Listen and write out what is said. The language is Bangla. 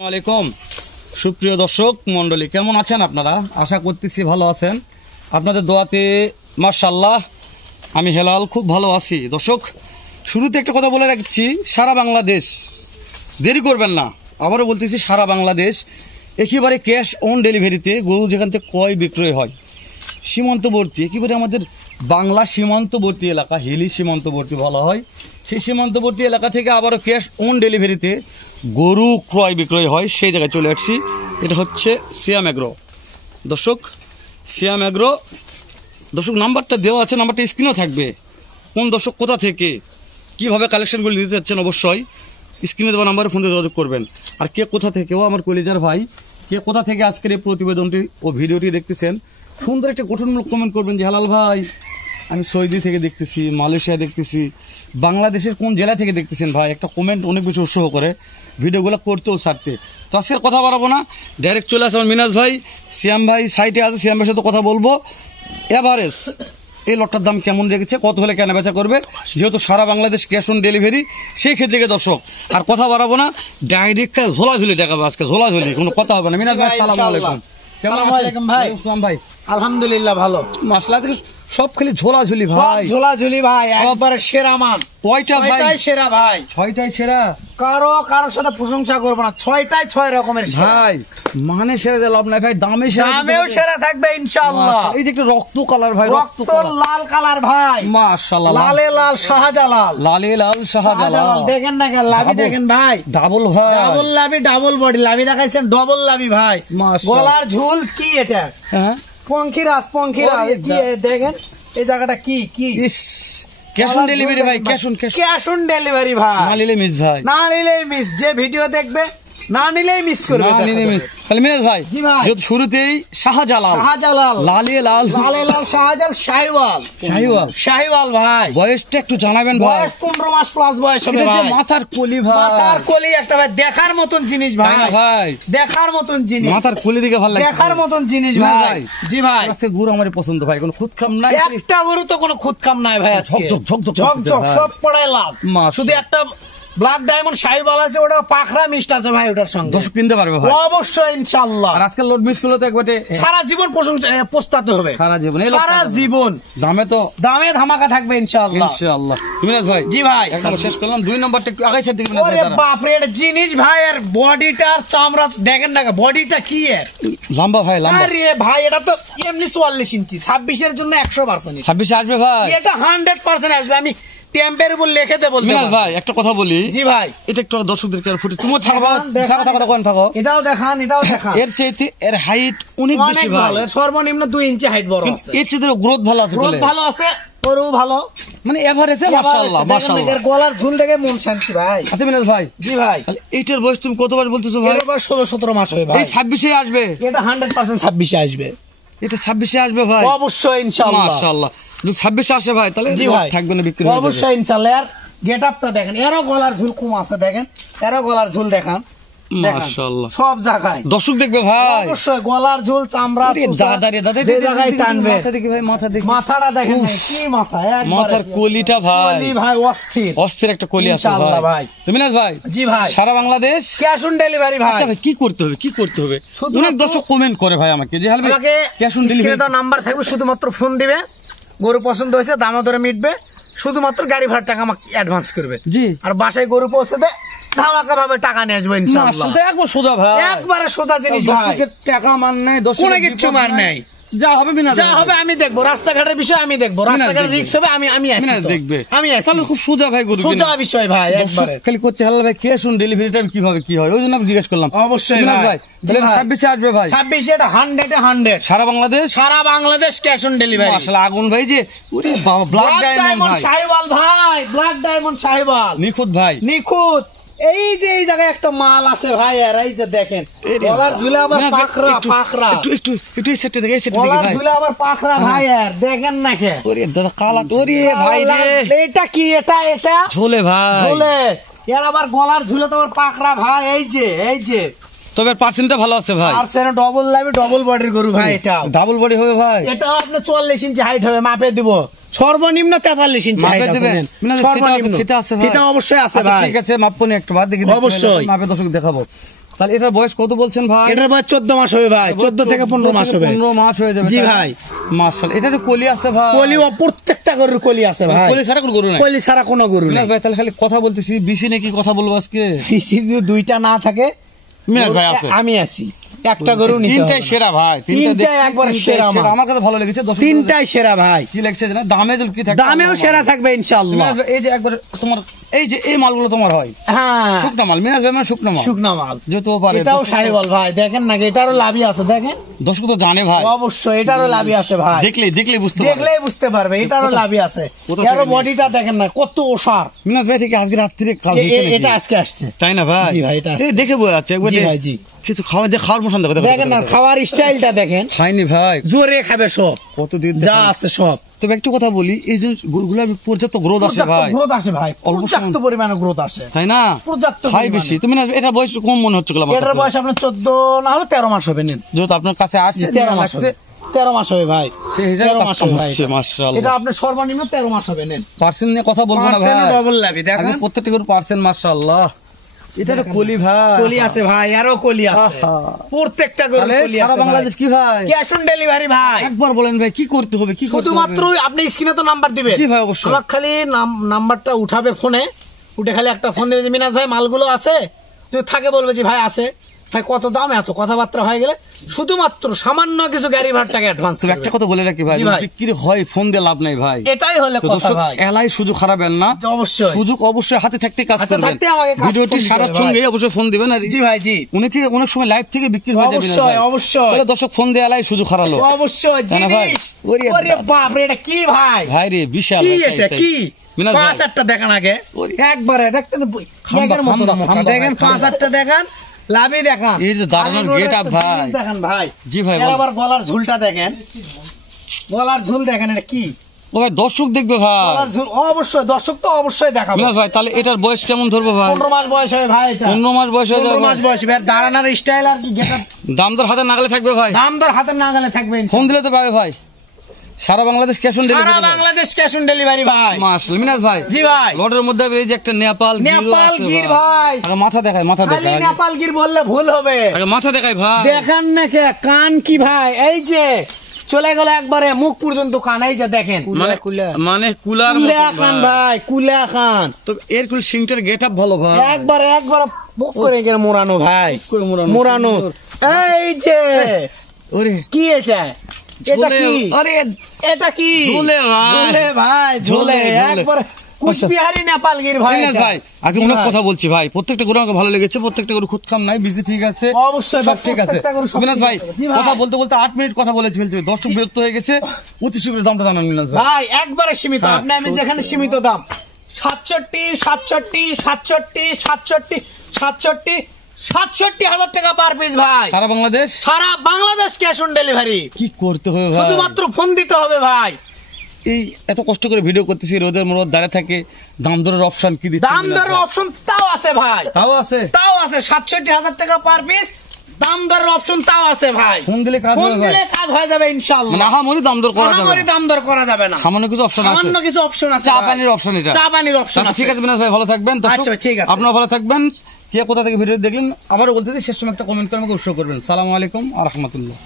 আসসালামু সুপ্রিয় দর্শক মন্ডলী, কেমন আছেন আপনারা? আশা করতেছি ভালো আছেন। আপনাদের দোয়াতে মাশাআল্লাহ আমি হেলাল খুব ভালো আছি। দর্শক, শুরুতে একটা কথা বলে রাখছি, সারা বাংলাদেশ, দেরি করবেন না, আবারও বলতেছি সারা বাংলাদেশ একেবারে ক্যাশ অন ডেলিভারিতে গরু যেখান থেকে ক্রয় বিক্রয় হয়, সীমান্তবর্তী, একেবারে আমাদের বাংলা সীমান্তবর্তী এলাকা, হিলি সীমান্তবর্তী বলা হয়, সেই সীমান্তবর্তী এলাকা থেকে আবারও ক্যাশ অন ডেলিভারিতে গরু ক্রয় বিক্রয় হয়। সেই জায়গায় চলে আসছি। এটা হচ্ছে সিয়াম এগ্রো। দর্শক, সিয়াম এগ্রো, দর্শক নাম্বারটা দেওয়া আছে, নাম্বারটা স্ক্রিনেও থাকবে। কোন দর্শক কোথা থেকে কীভাবে কালেকশনগুলো নিতে যাচ্ছেন অবশ্যই স্ক্রিনে দেওয়া নাম্বারে ফোন দিয়ে যোগাযোগ করবেন। আর কে কোথা থেকেও আমার কলিজার ভাই, কে কোথা থেকে আজকের এই প্রতিবেদনটি ও ভিডিওটি দেখতেছেন, সুন্দর একটা গঠনমূলক কমেন্ট করবেন যে হালাল ভাই আমি সৌদি থেকে দেখতেছি, মালয়েশিয়া দেখতেছি, বাংলাদেশের কোন জেলা থেকে দেখতেছেন ভাই, একটা কমেন্ট অনেক বেশি উৎসাহ করে ভিডিওগুলো করতেও ছাড়তে। তো আজকের কথা বাড়াবো না, ডাইরেক্ট চলে আসে আমার মিনাজ ভাই, সিয়াম ভাই সাইটে আছে, সিয়াম ভাইয়ের সাথে কথা বলবো। এভারেজ এই লটটার দাম কেমন রেখেছে, কত হলে কেনা বেচা করবে, যেহেতু সারা বাংলাদেশ ক্যাশ অন ডেলিভারি, সেই ক্ষেত্রে দর্শক আর কথা বাড়াবো না, ডাইরেক্ট ঝোলাঝুলি দেখাবো আজকে, ঝোলাঝুলি, কোনো কথা হবে না। মিনাজ ভাই আসসালামু আলাইকুম। আসসালামু আলাইকুম ভাই। আসসালাম ভাই, আলহামদুলিল্লাহ ভালো। মাশাআল্লাহ, সব খালি ঝোলাঝুলি ভাই, ঝোলাঝুলি ভাই, একবারে সেরা মান। কয়টা ভাই? সেরা ভাই, 6টাই সেরা। কারোর সাথে প্রশংসা করবো না, 6টাই 6 রকমের ভাই। মানে সেরা যে লাভ নাই ভাই, দামে সেরা, দামেও সেরা থাকবে ইনশাআল্লাহ। এই যে একটা রক্ত কালার ভাই, রক্ত লাল কালার ভাই, মাশাআল্লাহ, লালে লাল শাহজালাল, লালে লাল শাহজালাল। দেখেন না কেন লাভি, দেখেন ভাই, ডাবল ভাই, ডাবল লাভি, ডাবল বডি লাভি দেখাইছেন, ডবল লাভি ভাই। গলার ঝুল কি এটা? হ্যাঁ, পঙ্খিরাজ, পঙ্খিরাজ কি দেখেন এই জায়গাটা কি কি ক্যাশ অন ডেলিভারি ভাই, ক্যাশ অন ডেলিভারি ভাই, না নিলে মিস ভাই, না নিলেই মিস। যে ভিডিও দেখবে না নিলেই মিস করবে, না নিলে মিস। তাহলে মিনাজ ভাই, জি ভাই, শুরুতেই শাহজালাল, শাহজালাল, লালে লাল, লালে লাল শাহজালাল, শাহিওয়াল, শাহিওয়াল, শাহিওয়াল ভাই। বয়সটা একটু জানাবেন ভাই। বয়স 15 মাস প্লাস বয়স হবে ভাই। মাথার কলি ভাই, মাথার কলি একটা ভাই, দেখার মতন জিনিস ভাই, ভাই দেখার মতন জিনিস, মাথার কলি দিকে ভালো লাগে, দেখার মতন জিনিস ভাই। জি ভাই, আজকে গরু আমারই পছন্দ ভাই, কোনো খুদখাম নাই, একটা গরু তো কোনো খুদখাম নাই ভাই, আজকে ঝকঝক ঝকঝক সব পড়ায় লাভ। শুধু একটা ব্ল্যাক ডায়মন্ড শাহিওয়াল আছে, ওটা পাখরা মিষ্ট আছে ভাই, ওটার সঙ্গে দর্শক কিনতে পারবে ভাই অবশ্যই ইনশাআল্লাহ। আর আজকাল লোড মিস করলে তো একবারে সারা জীবন প্রশংসা পোস্তাতে হবে, সারা জীবন, সারা জীবন দামে ধামাকা থাকবে ইনশাআল্লাহ, ইনশাআল্লাহ। মিনাজ ভাই, জি ভাই, এক নম্বর শেষ করলাম, 2 নম্বরটা একটু আগাইছে দিকে। ওরে বাপ রে, এটা জিনিস ভাই, আর বডিটার চামড়া দেখেন না, বডিটা কি এর লম্বা ভাই, লম্বা। আরে ভাই, এটা তো এমনি 44 ইঞ্চি, 26 এর জন্য 100%, 26 আসবে ভাই, এটা 100% আসবে। আমি টেম্পের উপর লিখে দেব মিনাজ ভাই। একটা কথা বলি, জি ভাই, এটা একটু দর্শকদেরকে ফুটে তুমি থাকবা, থাকো, এটাও দেখান, এটাও দেখান। এর চাইতে এর হাইট অনেক বেশি ভাই, সর্বনিম্ন 2 ইঞ্চি হাইট বড় আছে, এর চাইতে গ্রোথ ভালো আছে, গ্রোথ ভালো আছে, গরু ভালো, মানে এভারেজে মাশাআল্লাহ, মাশাআল্লাহ। এর গলার ঝুল দেখে মন শান্তি ভাই। আচ্ছা মিনাজ ভাই, জি ভাই, এইটার বয়স তুমি কতবার বলতেছো ভাই? এর বয়স 16-17 মাস হবে ভাই, এই 26 এ আসবে, এটা 100% 26 এ আসবে, এটা 26 এ আসবে ভাই, অবশ্যই ইনশাআল্লাহ, মাশাআল্লাহ। যদি 26 এ আসে ভাই, তাহলে জি ভাই থাকবে না, বিক্রি অবশ্যই ইনশাআল্লাহ। আর গেটআপটা দেখেন, এরও গলার ঝুল কম আছে, দেখেন এরও গলার ঝুল দেখান, মাশাআল্লাহ, সব জায়গায় দর্শক দেখবে ভাই, অবশ্যই গলার ঝুল, চামড়া, দাদা রে দাদা, যে জায়গায় টানবে, মাথা দেখি ভাই, মাথা দেখি, মাথাটা দেখেন কি মাথা, মাথার কলিটা ভাই, কলি ভাই অস্থির, অস্থির একটা কলি আছে ইনশাআল্লাহ ভাই। তুমি না ভাই, জি ভাই, সারা বাংলাদেশ ক্যাশ অন ডেলিভারি ভাই। আচ্ছা ভাই, কি করতে হবে, কি করতে হবে? অনেক দর্শক কমেন্ট করে ভাই আমাকে যে হালবে ক্যাশ অন ডেলিভারি দাও, নাম্বার থাকবে, শুধুমাত্র ফোন দিবে, গরু পছন্দ হয়েছে দাম দরে মিটবে, শুধুমাত্র গাড়ি ভাড়া টাকা আমাকে অ্যাডভান্স করবে, জি, আর বাসায় গরু পৌঁছে দেয়, ধামাকা ভাবে টাকা নিয়ে আসবে ইনশাআল্লাহ। একবার সোজা ভাই, একবারে সোজা জিনিস ভাই, টাকা মান নাই, কোনো কিচ্ছু মান নাই, যা হবে বিনা, যা হবে আমি দেখবো, রাস্তাঘাটের বিষয় আমি দেখবো, রাস্তাঘাটের রিস্ক হবে আমি দেখবে, আমি তাহলে খুব সোজা ভাই, গরু সোজা বিষয় ভাই, একবারে খালি করছে হালাল ভাই ক্যাশ অন ডেলিভারিটা কিভাবে কি হয়, ওই জন্য আমি জিজ্ঞেস করলাম। অবশ্যই ভাই, 26 এ আসবে ভাই, 26 এটা 100 সারা বাংলাদেশ, সারা বাংলাদেশ ক্যাশ অন ডেলিভারি। মাশাআল্লাহ, আগুন ভাই, যে ওরে বাবা, ব্ল্যাক ডায়মন্ড শাহিওয়াল ভাই, ব্ল্যাক ডায়মন্ড শাহিওয়াল নিখুঁত ভাই, নিখুঁত। এই যে এই জায়গায় একটা মাল আছে ভাই, আর এই যে দেখেন গলার ঝুলে আবার পাখরা, পাখরা একটু এই সেটে দেখে, এই সেটে দেখে গলার ভাই, ঝুলে আবার পাখরা ভাই, আর দেখেন না কে ওরে দাদা কালা, ওরে ভাই রে, এটা কি, এটা ঝোলে ভাই, ঝোলে, এর আবার গলার ঝুলে তো আবার পাখরা ভাই, এই যে তবে পার্সেন্টটা ভালো আছে ভাই, আর সেটা ডবল লাইভে ডবল বডির গরু ভাই, এটা ডাবল বডি হবে ভাই, এটা আপনি 40 ইঞ্চি হাইট হবে, মাপে দিব, সর্বনিম্ন 43 ইঞ্চি হাইট আছে, সর্বনিম্ন এটা আছে ভাই, এটা অবশ্যই আছে ভাই, ঠিক আছে, মাপনি একটু বাদ দেখি, অবশ্যই মাপে দর্শক দেখাবো। তাহলে এটার বয়স কত বলছেন ভাই? এটার বয়স 14 মাস হবে ভাই, 14 থেকে 15 মাস হবে। 15 মাস হয়ে যাবে। জি ভাই। মাশাআল্লাহ, এটা কলি আছে ভাই? কলি প্রত্যেকটা গরুর কলি আছে ভাই, কলি ছাড়া কোনো গরু নাই? কলি ছাড়া কোনো গরু নেই ভাই। তাহলে খালি কথা বলতেছি, বিসি নাকি কথা বলবো আজকে? যদি দুইটা না থাকে মিনাজ ভাই আছে, আমি আছি, একটা গরু নিতে হবে। তিনটাই সেরা ভাই, তিনটাই একবার সেরা আমার কাছে ভালো লেগেছে। তিনটাই সেরা ভাই। কি লাগছে জানেন? দামে কি থাকবে? দামেও সেরা থাকবে ইনশাআল্লাহ। এই যে একবার তোমার এই যে এই মালগুলো তোমার হয় হ্যাঁ, শুকনা মাল, মিনাজ ভাই মানে শুকনা মাল, শুকনা মাল যত পারে। এটাও সাহেবল ভাই, দেখেন না এটারও লাভই আছে, দেখেন দর্শক তো জানে ভাই, অবশ্যই এটারও লাভই আছে ভাই, দেখলেই বুঝতে পারবে, দেখলেই বুঝতে পারবে এটারও লাভই আছে। এর বডিটা দেখেন না কত ওসার। মিনাজ ভাই থেকে আজকে রাত্রে কাজ হয়েছে নাকি? এটা আজকে আসছে, তাই না ভাই? জি ভাই, এটা এই দেখে বই আছে একবার। জি ভাই, জি। কিছু খাওয়া দিয়ে খাওয়ার মশান দেখো, দেখেন না খাওয়ার স্টাইলটা দেখেন, খাইনি ভাই, জোরে খাবে সব, কতদিন যা আছে সব। তবে একটু কথা বলি, এই যে গরুগুলো পর্যাপ্ত গ্রোথ আসে ভাই, গ্রোথ আসে ভাই, অল্প পর্যাপ্ত পরিমাণে গ্রোথ আসে, তাই না? পর্যাপ্ত খাই পরিমাণে। বেশি। তুমি না এটা বয়স কম মনে হচ্ছে আমার এটার কাছে। বয়স আপনার 14 না হলে 13 মাস হবে। নেন, যেহেতু আপনার কাছে আসছে 13 মাস হবে, 13 মাস হবে ভাই, সেই হিসাবে 13 মাস হবে ভাই। হচ্ছে, মাশাআল্লাহ। এটা আপনার সর্বনিম্ন 13 মাস হবে। নেন, পার্সেন্ট নিয়ে কথা বলবো না ভাই, ডবল লাভি দেখেন, আগে প্রত্যেকটা গরু পার্সেন্ট, মাশাআল্লাহ। এটা তো কলি ভাই, কলি আছে ভাই, আরো কলি আছে, আহা। প্রত্যেকটা গরু তাহলে কলি সারা আছে বাংলাদেশ ভাই। কি ভাই? ক্যাশ অন ডেলিভারি ভাই। একবার বলেন ভাই কি করতে হবে, কি করতে হবে? শুধুমাত্র আপনি স্ক্রিনে তো নাম্বার দিবেন। জি ভাই, অবশ্যই। আমার খালি নাম্বারটা উঠাবে ফোনে, উঠে খালি একটা ফোন দেবে যে মিনাজ ভাই মালগুলো আছে, যদি থাকে বলবে যে ভাই আছে, ভাই কত দাম, এত কথাবার্তা হয়ে গেলে শুধুমাত্র সামান্য কিছু গাড়ি ভাড়া টাকা অ্যাডভান্স তবে একটা কথা বলে রাখি ভাই, জি ভাই। বিক্রি হয় ফোন দিয়ে লাভ নাই ভাই, এটাই হলে তো কথা দর্শক ভাই। এলাই সুযোগ হারাবেন না, অবশ্যই সুযোগ অবশ্যই হাতে থাকতে কাজ হাতে করবেন। থাকতে আমাকে কাজ ভিডিওটি করতে সারার হবে সঙ্গে ভাই। অবশ্যই ফোন দিবেন। আর জি ভাই, জি অনেক সময় লাইভ থেকে বিক্রি হয়ে যাবে না অবশ্যই, ভাই। অবশ্যই। তাহলে দর্শক ফোন দিয়ে এলাই সুযোগ হারালো, অবশ্যই তাই না ভাই? জিনিস। ওরে ওরে বাপ রে, এটা কি ভাই? ভাই রে বিশাল কি ভাই, এটা তাই। কি? মিনাজ ভাই, 5-8টা দেখান আগে, ওরে। একবারে দেখতেন খাম্বা, মতো খাম্বা, মোটা। খাম্বা দেখেন ভাই, খাম্বা। 5-8টা দেখান, লাভই দেখান। এই যে দারুণ get up ভাই। দেখান ভাই, জি ভাই, এর বল। আবার গলার ঝুলটা দেখেন, গলার ঝুল দেখেন, এটা কি ও ভাই দর্শক দেখবে ভাই। গলার ঝুল? অবশ্যই দর্শক তো অবশ্যই দেখাবো। মিনাজ ভাই তাহলে এটার বয়স কেমন ধরবো ভাই? 15 মাস বয়স হবে ভাই, এটা 15 মাস বয়স হয়ে 15 যাবে, মাস বয়স হবে। আর দাঁড়ানোর স্টাইল আর কি গেটআপ, দাম দর হাতে নাগালে থাকবে ভাই, দাম দর হাতের নাগালে থাকবে। ফোন দিলে তো পাবে ভাই, সারা বাংলাদেশ ক্যাশ অন সারা delivery. Bangladesh cash on delivery ভাই। মাশাআল্লাহ মিনাজ ভাই, জি ভাই, লটের মধ্যে এই যে একটা নেপাল নেপাল গির ভাই, আগে মাথা দেখায়, মাথা খালি দেখায়, নেপাল গির বললে ভুল হবে। আগে মাথা দেখায় ভাই। দেখান না কে কান কি ভাই, এই যে চলে গেল একবারে মুখ পর্যন্ত কান, এই যে দেখেন মানে কুলার কুলা মতো খান ভাই। ভাই, কুলা খান তো এর কুল সিংটার গেটআপ ভালো ভাই, একবারে বুক করে গেল মোরানো ভাই, করে মোরানো। এই যে ওরে কি এটা, এটা ঝোলে, কি, আরে এটা কি ঝোলে ভাই, ঝোলে ভাই, ঝোলে ঝোলে, ঝোলে। একবারে কুচবিহারি নেপাল গির ভাই। মিনাজ ভাই আগে জি অনেক ভাই। কথা বলছি ভাই, প্রত্যেকটা গরু আমাকে ভালো লেগেছে, প্রত্যেকটা গরু খুদ খাম নাই, বিজি ঠিক আছে, অবশ্যই সব ঠিক আছে। প্রত্যেকটা গরু সব মিনাজ ঠিক ভাই আছে। জি ভাই। কথা বলতে বলতে 8 মিনিট কথা বলেছি ফেলছি, দর্শক বিরক্ত হয়ে গেছে, অতি শীঘ্র দামটা জানান মিনাজ ভাই। ভাই একবারে সীমিত, হ্যাঁ, আপনি আমি যেখানে সীমিত দাম 67,000 টাকা পার পিস ভাই, সারা বাংলাদেশ সারা বাংলাদেশ ক্যাশ অন ডেলিভারি। কি করতে হবে ভাই? শুধুমাত্র ফোন দিতে হবে ভাই। এই এত কষ্ট করে ভিডিও করতেছি, রোদের মধ্যে দাঁড়িয়ে থাকে, দাম দরের অপশন কি দিচ্ছে? দাম দরের অপশন তাও আছে ভাই, তাও আছে, তাও আছে 67,000 টাকা পার পিস, দাম দরের অপশন তাও আছে ভাই। ফোন দিলে কাজ ফোন হবে ভাই, দিলে কাজ হয়ে যাবে ইনশাআল্লাহ। মানে আহামরি দাম দর করা যাবে আহামরি না। দাম দর করা যাবে না, সামান্য কিছু অপশন আছে, সামান্য কিছু অপশন আছে, চা ভাই। পানির অপশন, এটা চা পানির অপশন আচ্ছা, আছে। ঠিক আছে মিনাজ ভাই, ভালো থাকবেন। দর্শক, আচ্ছা, ঠিক আছে। আপনারা ভালো থাকবেন। কে কোথা থেকে ভিডিও দেখলেন আবারও বলতে শেষ সময় একটা কমেন্ট করে আমাকে উৎসাহ করবেন। সালামু আলাইকুম ওয়া রাহমাতুল্লাহ।